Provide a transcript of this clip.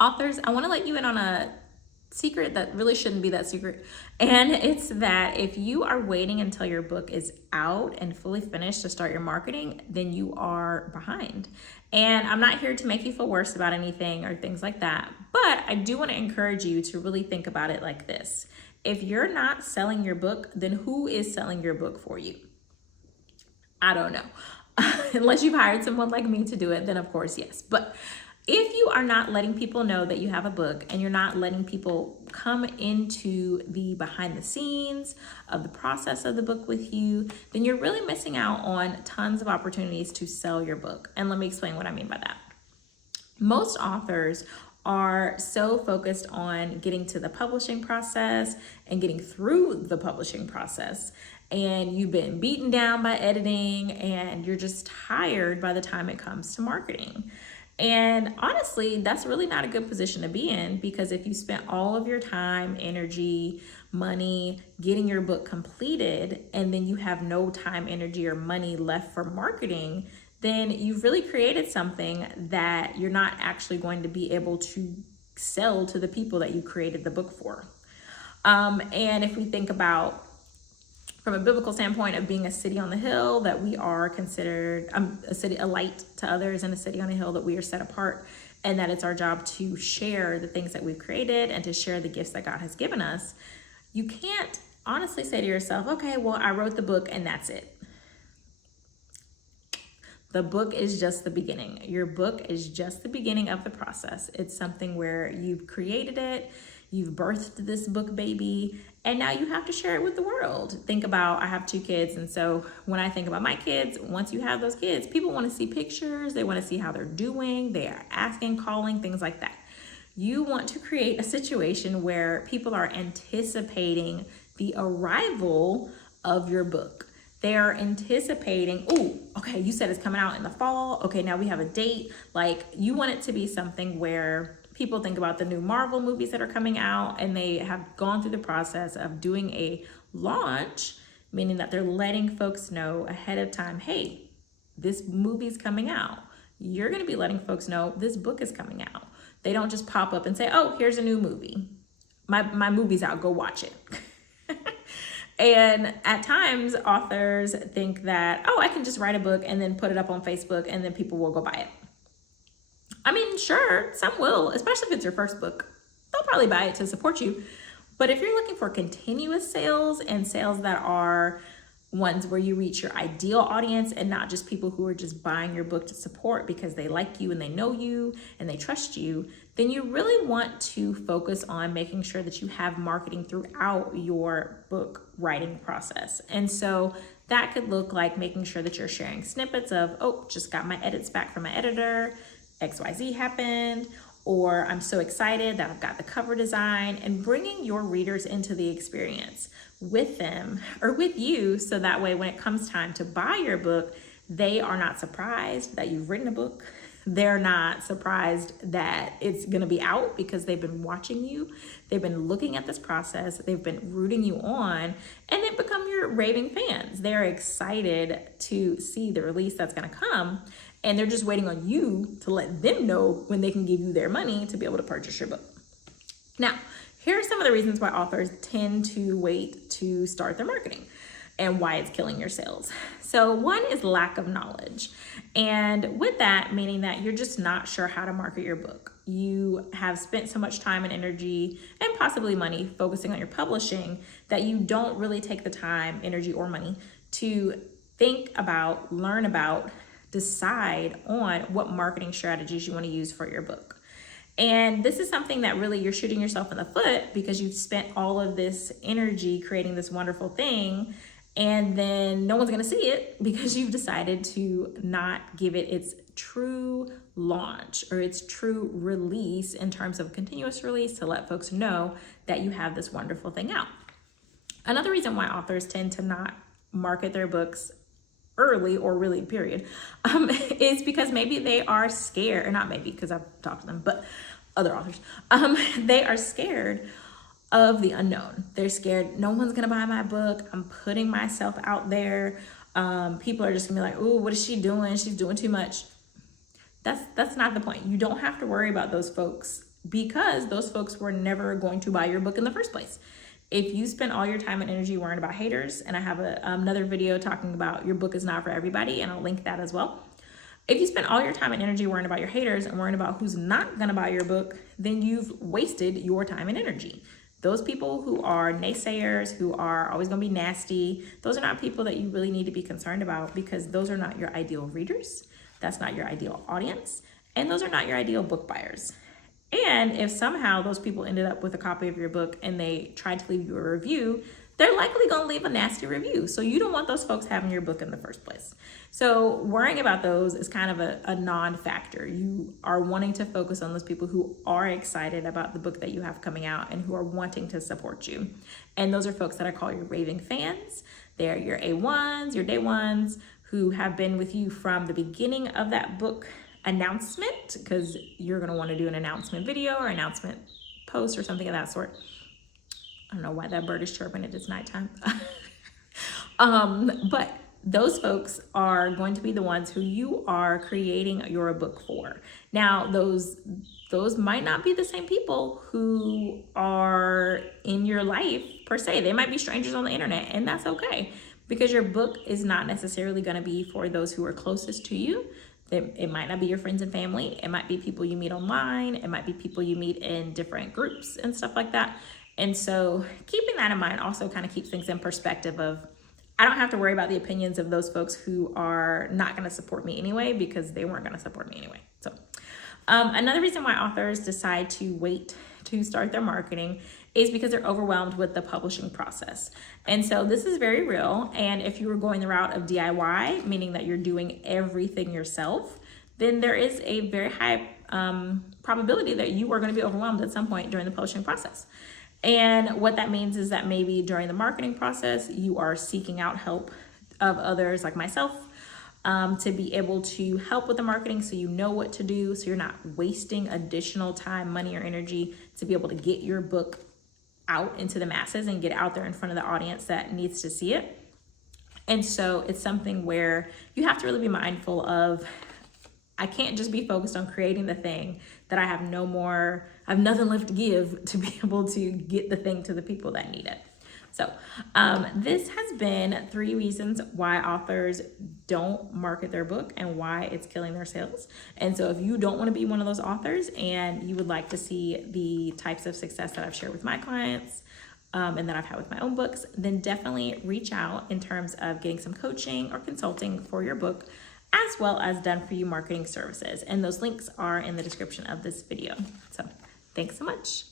Authors, I want to let you in on a secret that really shouldn't be that secret. And it's that if you are waiting until your book is out and fully finished to start your marketing, then you are behind. And I'm not here to make you feel worse about anything or things like that, but I do want to encourage you to really think about it like this. If you're not selling your book, then who is selling your book for you? I don't know. Unless you've hired someone like me to do it, then of course, yes. But if you are not letting people know that you have a book and you're not letting people come into the behind the scenes of the process of the book with you, then you're really missing out on tons of opportunities to sell your book. And let me explain what I mean by that. Most authors are so focused on getting to the publishing process and getting through the publishing process, and you've been beaten down by editing and you're just tired by the time it comes to marketing. And honestly, that's really not a good position to be in, because if you spent all of your time, energy, money getting your book completed, and then you have no time, energy, or money left for marketing, then you've really created something that you're not actually going to be able to sell to the people that you created the book for. And if we think about from a biblical standpoint of being a city on the hill, that we are considered a light to others, and a city on a hill that we are set apart, and that it's our job to share the things that we've created and to share the gifts that God has given us. You can't honestly say to yourself, okay, well, I wrote the book and that's it. The book is just the beginning. Your book is just the beginning of the process. It's something where you've created it, you've birthed this book baby, and now you have to share it with the world. Think about, I have 2 kids, and so when I think about my kids, once you have those kids, people want to see pictures, they want to see how they're doing, they are asking, calling, things like that. You want to create a situation where people are anticipating the arrival of your book. They are anticipating, oh, okay, you said it's coming out in the fall. Okay, now we have a date. Like, you want it to be something where people think about the new Marvel movies that are coming out, and they have gone through the process of doing a launch, meaning that they're letting folks know ahead of time, hey, this movie's coming out. You're gonna be letting folks know this book is coming out. They don't just pop up and say, oh, here's a new movie. My movie's out, go watch it. And at times, authors think that, oh, I can just write a book and then put it up on Facebook and then people will go buy it. I mean, sure, some will, especially if it's your first book. They'll probably buy it to support you. But if you're looking for continuous sales and sales that are ones where you reach your ideal audience and not just people who are just buying your book to support because they like you and they know you and they trust you, then you really want to focus on making sure that you have marketing throughout your book writing process. And so that could look like making sure that you're sharing snippets of, oh, just got my edits back from my editor, XYZ happened, or I'm so excited that I've got the cover design, and bringing your readers into the experience with them or with you, so that way when it comes time to buy your book, they are not surprised that you've written a book. They're not surprised that it's going to be out, because they've been watching you, they've been looking at this process, they've been rooting you on, and they've become your raving fans. They're excited to see the release that's going to come, and they're just waiting on you to let them know when they can give you their money to be able to purchase your book. Now, here are some of the reasons why authors tend to wait to start their marketing and why it's killing your sales. So one is lack of knowledge. And with that, meaning that you're just not sure how to market your book. You have spent so much time and energy and possibly money focusing on your publishing that you don't really take the time, energy, or money to think about, learn about, decide on what marketing strategies you want to use for your book. And this is something that really you're shooting yourself in the foot, because you've spent all of this energy creating this wonderful thing, and then no one's going to see it because you've decided to not give it its true launch or its true release in terms of continuous release to let folks know that you have this wonderful thing out. Another reason why authors tend to not market their books early, or really period, is because maybe they are scared, or not maybe, because I've talked to them, but other authors, they are scared of the unknown. They're scared, no one's gonna buy my book, I'm putting myself out there, people are just gonna be like, ooh, what is she doing? She's doing too much. That's not the point. You don't have to worry about those folks because those folks were never going to buy your book in the first place. If you spend all your time and energy worrying about haters, and I have another video talking about your book is not for everybody, and I'll link that as well. If you spend all your time and energy worrying about your haters and worrying about who's not gonna buy your book, then you've wasted your time and energy. Those people who are naysayers, who are always gonna be nasty, those are not people that you really need to be concerned about, because those are not your ideal readers. That's not your ideal audience. And those are not your ideal book buyers. And if somehow those people ended up with a copy of your book and they tried to leave you a review, they're likely going to leave a nasty review. So you don't want those folks having your book in the first place. So worrying about those is kind of a non-factor. You are wanting to focus on those people who are excited about the book that you have coming out and who are wanting to support you. And those are folks that I call your raving fans. They're your A1s, your day ones, who have been with you from the beginning of that book announcement, because you're going to want to do an announcement video or announcement post or something of that sort. I don't know why that bird is chirping. It is nighttime. But those folks are going to be the ones who you are creating your book for. Now, those might not be the same people who are in your life per se. They might be strangers on the internet, and that's okay, because your book is not necessarily going to be for those who are closest to you. It might not be your friends and family. It might be people you meet online. It might be people you meet in different groups and stuff like that. And so keeping that in mind also kind of keeps things in perspective of, I don't have to worry about the opinions of those folks who are not going to support me anyway, because they weren't going to support me anyway. So another reason why authors decide to wait to start their marketing is because they're overwhelmed with the publishing process. And so this is very real. And if you were going the route of DIY, meaning that you're doing everything yourself, then there is a very high probability that you are going to be overwhelmed at some point during the publishing process. And what that means is that maybe during the marketing process, you are seeking out help of others like myself to be able to help with the marketing, so you know what to do, so you're not wasting additional time, money, or energy to be able to get your book out into the masses and get out there in front of the audience that needs to see it. And so it's something where you have to really be mindful of, I can't just be focused on creating the thing that I have nothing left to give to be able to get the thing to the people that need it. So this has been 3 reasons why authors don't market their book and why it's killing their sales. And so if you don't want to be one of those authors and you would like to see the types of success that I've shared with my clients and that I've had with my own books, then definitely reach out in terms of getting some coaching or consulting for your book, as well as done for you marketing services. And those links are in the description of this video. So thanks so much.